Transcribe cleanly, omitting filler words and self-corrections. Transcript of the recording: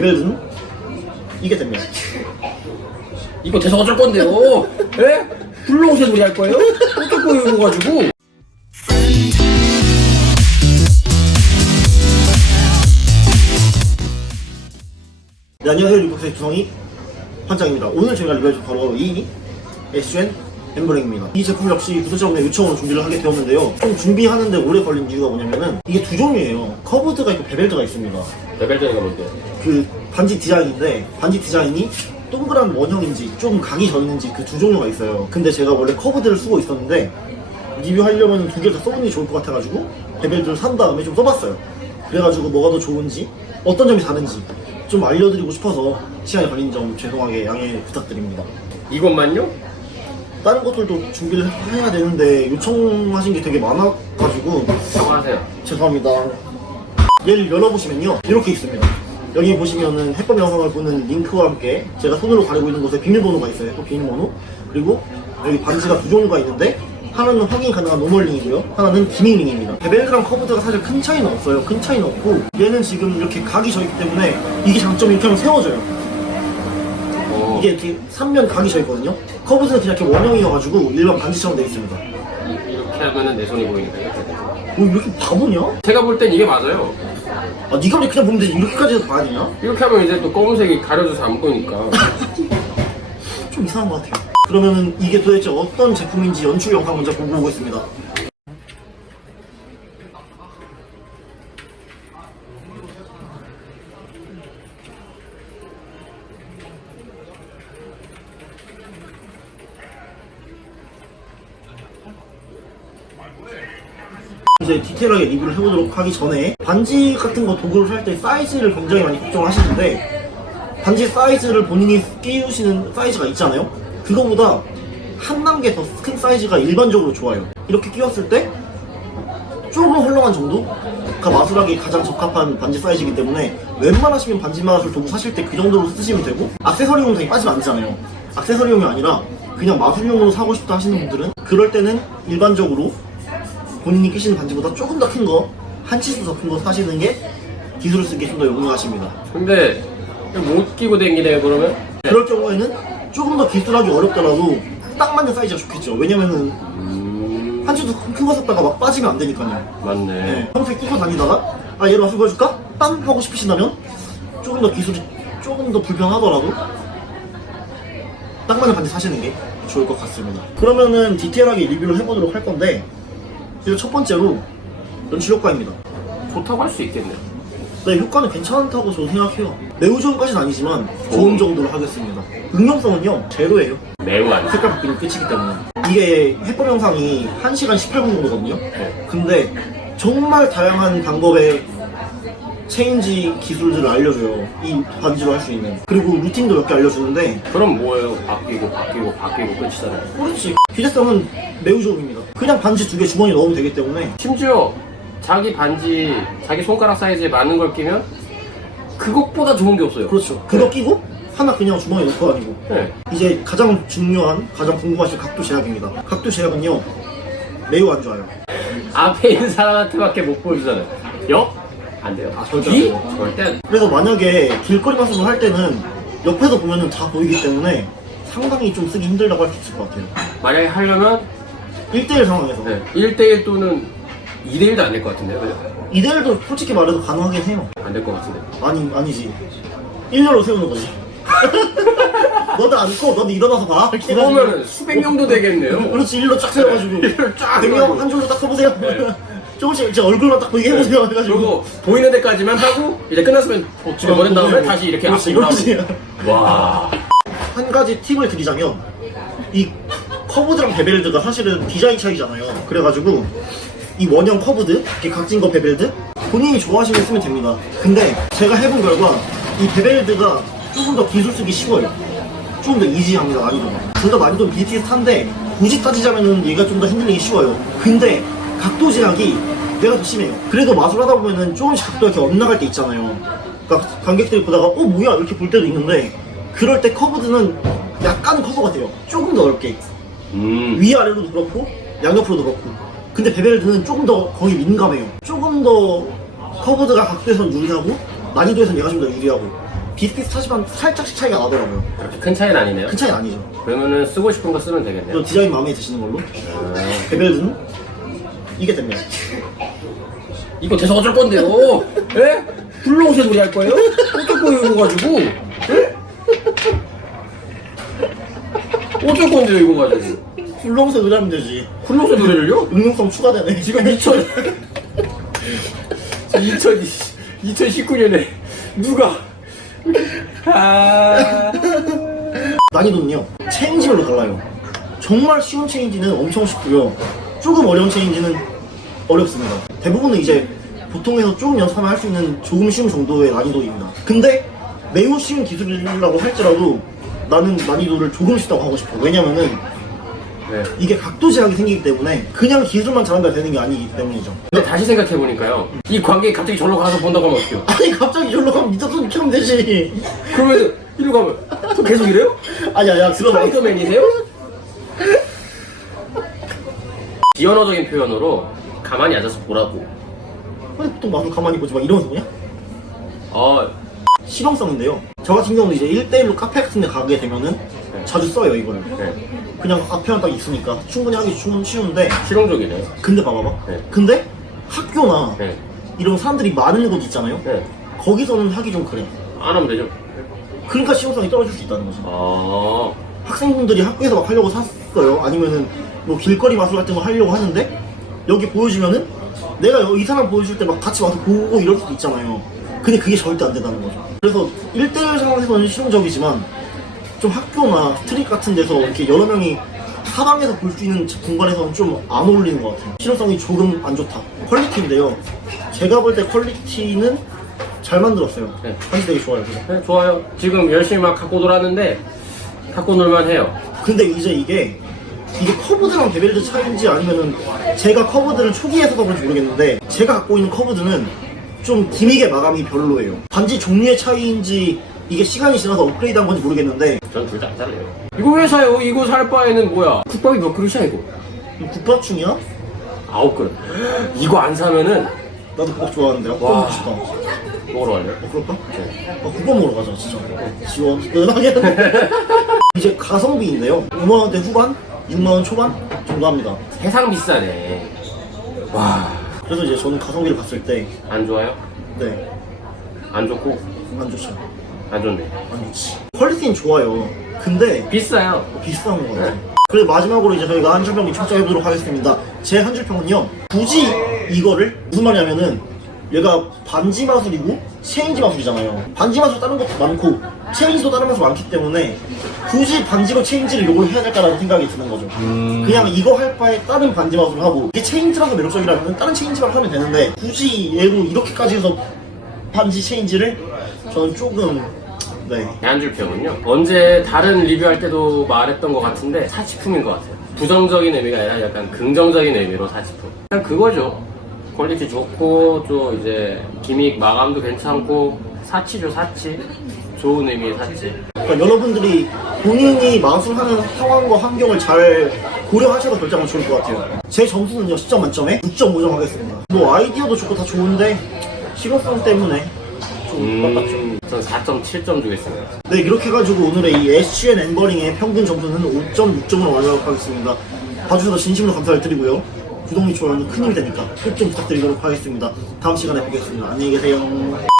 베벨드는 이게 됩니다. 이거 돼서 어쩔 건데요? 예? 불러오세요 소리 할 거예요? 어쩔 거예요 이거 가지고. 네, 안녕하세요. 리포트의 주성이 환장입니다. 오늘 저희가 리뷰해줄 바로 이 SGN 엠블랙입니다. 이 제품 역시 구독자분의 요청으로 준비를 하게 되었는데요. 좀 준비하는데 오래 걸린 이유가 뭐냐면은 이게 두 종류예요. 커브드가 있고 베벨드가 있습니다. 베벨드가 뭔데요? 그 반지 디자인인데 반지 디자인이 동그란 원형인지 좀 각이 졌는지 그 두 종류가 있어요. 근데 제가 원래 커브드를 쓰고 있었는데 리뷰하려면 두 개를 다 써보는 게 좋을 것 같아가지고 베벨드를 산 다음에 좀 써봤어요. 그래가지고 뭐가 더 좋은지 어떤 점이 다른지 좀 알려드리고 싶어서 시간이 걸린 점 죄송하게 양해 부탁드립니다. 이것만요? 다른 것들도 준비를 해야 되는데 요청하신 게 되게 많아가지고 사과하세요. 죄송합니다. 얘를 열어보시면요 이렇게 있습니다. 여기 보시면은 해법 영상을 보는 링크와 함께 제가 손으로 가리고 있는 곳에 비밀번호가 있어요. 또 비밀번호. 그리고 여기 반지가 두 종류가 있는데 하나는 확인 가능한 노멀링이고요, 하나는 기능링입니다. 베벨드랑 커브드가 사실 큰 차이는 없어요. 큰 차이는 없고 얘는 지금 이렇게 각이 져있기 때문에 이게 장점이 이렇게 하면 세워져요. 이게 이렇게 3면 각이 져있거든요. 커브드는 그냥 이렇게 원형이어가지고 일반 반지처럼 되어 있습니다. 이렇게 하면은 내 손이 보이니까 이렇게 되죠. 뭐 이렇게 바보냐? 제가 볼 땐 이게 맞아요. 아 니가 왜 그냥 보면 되지 이렇게까지 봐야 되냐? 이렇게 하면 이제 또 검은색이 가려져서 안 보이니까. 좀 이상한 것 같아요. 그러면은 이게 도대체 어떤 제품인지 연출 영상 먼저 보고 오겠습니다. 이제 디테일하게 리뷰를 해보도록 하기 전에 반지 같은 거 도구를 살 때 사이즈를 굉장히 많이 걱정하시는데 반지 사이즈를 본인이 끼우시는 사이즈가 있잖아요. 그거보다 한 단계 더 큰 사이즈가 일반적으로 좋아요. 이렇게 끼웠을 때 조금 헐렁한 정도가 마술하기 가장 적합한 반지 사이즈이기 때문에 웬만하시면 반지 마술 도구 사실 때 그 정도로 쓰시면 되고 액세서리용 되게 빠지면 안 되잖아요. 액세서리용이 아니라 그냥 마술용으로 사고 싶다 하시는 분들은 그럴 때는 일반적으로 본인이 끼시는 반지보다 조금 더 큰 거, 한 치수 더 큰 거 사시는 게 기술을 쓰기에 좀 더 용이하십니다. 근데 못 끼고 다니네요 그러면? 그럴 경우에는 조금 더 기술하기 어렵더라도 딱 맞는 사이즈가 좋겠죠. 왜냐면은 한 치수 큰 거 샀다가 막 빠지면 안 되니까요. 맞네. 네, 평소에 끼고 다니다가 아 얘를 마술 보여줄까? 땀 하고 싶으시다면 조금 더 기술이 조금 더 불편하더라도 딱 맞는 반지 사시는 게 좋을 것 같습니다. 그러면은 디테일하게 리뷰를 해보도록 할 건데 이제 첫 번째로 연출 효과입니다. 좋다고 할 수 있겠네요. 네, 효과는 괜찮다고 저는 생각해요. 매우 좋은까지는 아니지만 좋은 정도로 하겠습니다. 응용성은요 제로예요. 매우 안 색깔 바뀌면 끝이기 때문에. 이게 해법 영상이 1시간 18분 정도거든요. 근데 정말 다양한 방법의 체인지 기술들을 알려줘요. 이 반지로 할 수 있는. 그리고 루틴도 몇 개 알려주는데 그럼 뭐예요? 바뀌고 끝이잖아요. 그렇지. 기대성은 매우 좋습니다. 그냥 반지 두 개 주머니에 넣으면 되기 때문에 심지어 자기 반지, 자기 손가락 사이즈에 맞는 걸 끼면 그것보다 좋은 게 없어요. 그렇죠. 그거 끼고 하나 그냥 주머니에 넣고 다니고. 네. 이제 가장 중요한, 가장 궁금하실 각도 제약입니다. 각도 제약은요 매우 안 좋아요. 앞에 있는 사람한테밖에 못 보여주잖아요. 옆? 안 돼요. 절대 뒤? 안 돼요. 절대 안 돼요. 그래서 만약에 길거리 마술을 할 때는 옆에서 보면은 다 보이기 때문에 상당히 좀 쓰기 힘들다고 할 수 있을 것 같아요. 만약에 하려면 1대1 상황에서. 1대1 또는 2대1도 안 될 것 같은데요? 그죠? 2대1도 솔직히 말해서 가능하긴 해요. 안 될 것 같은데. 아니지. 1렬로 세우는 거지. 너도 앉고 너도 일어나서 봐. 이렇게 해가지고. 그러면 수백 명도 되겠네요. 그렇지. 1로 쫙 세워가지고 쫙 100명 한 줄로 딱 서보세요. 조금씩 제 얼굴만 딱 보이게 해보세요. 해가지고 그리고 보이는 데까지만 하고 이제 끝났으면 집에 보낸 다음에 다시 이렇게 그렇지, 앞으로 그렇지. 하고. 와. 한 가지 팁을 드리자면 이 커브드랑 베벨드가 사실은 디자인 차이잖아요. 그래가지고 이 원형 커브드, 이렇게 각진 거 베벨드 본인이 좋아하시면 쓰면 됩니다. 근데 제가 해본 결과 이 베벨드가 조금 더 기술 쓰기 쉬워요. 조금 더 이지합니다. 난이도가. 둘 다 난이도는 비슷한데 굳이 따지자면 얘가 좀 더 핸들링이 쉬워요. 근데 각도 제약이 내가 더 심해요. 그래도 마술 하다 보면은 조금씩 각도가 이렇게 엇나갈 때 있잖아요. 그러니까 관객들이 보다가 뭐야 이렇게 볼 때도 있는데 그럴 때 커브드는 약간 커버가 돼요. 조금 더 넓게. 위아래로도 그렇고 양옆으로도 그렇고. 근데 베벨드는 조금 더 거의 민감해요. 조금 더 커브드가 각도에선 유리하고 난이도에서는 얘가 좀 더 유리하고 비슷비슷하지만 살짝씩 차이가 나더라고요. 그렇게 큰 차이는 아니네요. 큰 차이는 아니죠. 그러면은 쓰고 싶은 거 쓰면 되겠네요. 또 디자인 마음에 드시는 걸로 베벨드는 이게 됩니다. 이거 돼서 어쩔 건데요? 예? 불러오세 소리 할 거예요? 어쩔 거예요 이거 가지고? 예? 어쩔 건데요 이거 가지고? 훌렁새 노래하면 되지. 불러오세 노래를요? 응용성 추가되네. 지금 2019년에 누가 난이도는요 체인지별로 달라요. 정말 쉬운 체인지는 엄청 쉽고요, 조금 어려운 체인지는 어렵습니다. 대부분은 이제 보통에서 조금 연습하면 할 수 있는 조금 쉬운 정도의 난이도입니다. 근데 매우 쉬운 기술이라고 할지라도 나는 난이도를 조금 쉽다고 하고 싶어. 왜냐면은 네. 이게 각도 제약이 생기기 때문에 그냥 기술만 잘한다 되는 게 아니기 때문이죠. 근데 다시 생각해보니까요, 이 관계 갑자기 절로 가서 본다고 하면 어떡해요? 아니 갑자기 여기로 가면 밑에 손 이렇게 하면 되지. 그러면 이리로 가면 또 계속 이래요? 아니야 들어봐. 스파이더맨이세요? 비언어적인 표현으로 가만히 앉아서 보라고. 아니 보통 마술 가만히 보지 막 이러면서 그냥 어, 실용성인데요. 저 같은 경우는 이제 1대1로 카페 같은 데 가게 되면은 자주 써요 이거를. 네. 그냥 앞에만 딱 있으니까 충분히 하기 쉬운데, 실용적이네. 근데 봐봐봐. 네. 근데 학교나 네. 이런 사람들이 많은 곳 있잖아요. 네. 거기서는 하기 좀 그래. 안 하면 되죠. 그러니까 실용성이 떨어질 수 있다는 거죠. 아, 학생분들이 학교에서 막 하려고 샀어요. 아니면은 뭐 길거리 마술 같은 거 하려고 하는데 여기 보여주면은 내가 이 사람 보여줄 때 막 같이 와서 보고 이럴 수도 있잖아요. 근데 그게 절대 안 된다는 거죠. 그래서 1대1 상황에서는 실용적이지만 좀 학교나 스트릿 같은 데서 이렇게 여러 명이 사방에서 볼 수 있는 공간에서는 좀 안 어울리는 것 같아요. 실용성이 조금 안 좋다. 퀄리티인데요, 제가 볼 때 퀄리티는 잘 만들었어요. 네. 한지 되게 좋아요. 그죠? 네, 좋아요. 지금 열심히 막 갖고 놀았는데 갖고 놀만 해요. 근데 이제 이게 커브드랑 베벨드 차이인지 아니면은 제가 커브드를 초기에 써서 그런지 모르겠는데 제가 갖고 있는 커브드는 좀 기믹의 마감이 별로예요. 단지 종류의 차이인지 이게 시간이 지나서 업그레이드한 건지 모르겠는데 전 둘 다 안 살래요. 이거 왜 사요? 이거 살 바에는 뭐야? 국밥이 몇 그릇이야 이거? 국밥충이야? 9그릇. 이거 안 사면은 나도 국밥 좋아하는데 국밥 와. 먹고 싶다. 먹으러 갈래요? 그럴까? 네. 국밥 먹으러 가자 진짜. 시원하게. 이제 가성비인데요, 5만원대 후반? 6만원 초반? 정도 합니다. 세상 비싸네. 와, 그래서 이제 저는 가성비를 봤을 때 안 좋아요? 네, 안 좋고 안 좋죠. 안 좋네. 안 좋지. 퀄리티는 좋아요. 근데 비싸요. 비싼 것 같아요. 그래서 마지막으로 이제 저희가 한 줄 평 청정해보도록 하겠습니다. 제 한 줄 평은요, 굳이 이거를 무슨 말이냐면은 얘가 반지 마술이고 체인지 마술이잖아요. 반지 마술 다른 것도 많고 체인지도 다른 마술 많기 때문에 굳이 반지고 체인지를 이걸 해야 될까라는 생각이 드는 거죠. 그냥 이거 할 바에 다른 반지 마술을 하고, 이게 체인지라서 매력적이라면 다른 체인지 마술 하면 되는데 굳이 얘로 이렇게까지 해서 반지 체인지를 저는 조금 한 줄 평은요, 언제 다른 리뷰할 때도 말했던 것 같은데 사치품인 것 같아요. 부정적인 의미가 아니라 약간 긍정적인 의미로 사치품. 그냥 그거죠. 퀄리티 좋고 또 이제 기믹 마감도 괜찮고 사치죠. 사치. 좋은 의미의 사치. 그러니까 여러분들이 본인이 마술하는 상황과 환경을 잘 고려하셔서 결정하면 좋을 것 같아요. 제 점수는요 10점 만점에 6.5점 하겠습니다. 뭐 아이디어도 좋고 다 좋은데 실용성 때문에 좀 빡빡죠. 전 4.7점 주겠습니다. 네, 이렇게 해가지고 오늘의 이 SGN 앵거링의 평균 점수는 5.6점으로 올라가도록 하겠습니다. 봐주셔서 진심으로 감사를 드리고요. 구독 및 좋아요는 큰 힘이 되니까 꼭 좀 부탁드리도록 하겠습니다. 다음 시간에 뵙겠습니다. 안녕히 계세요.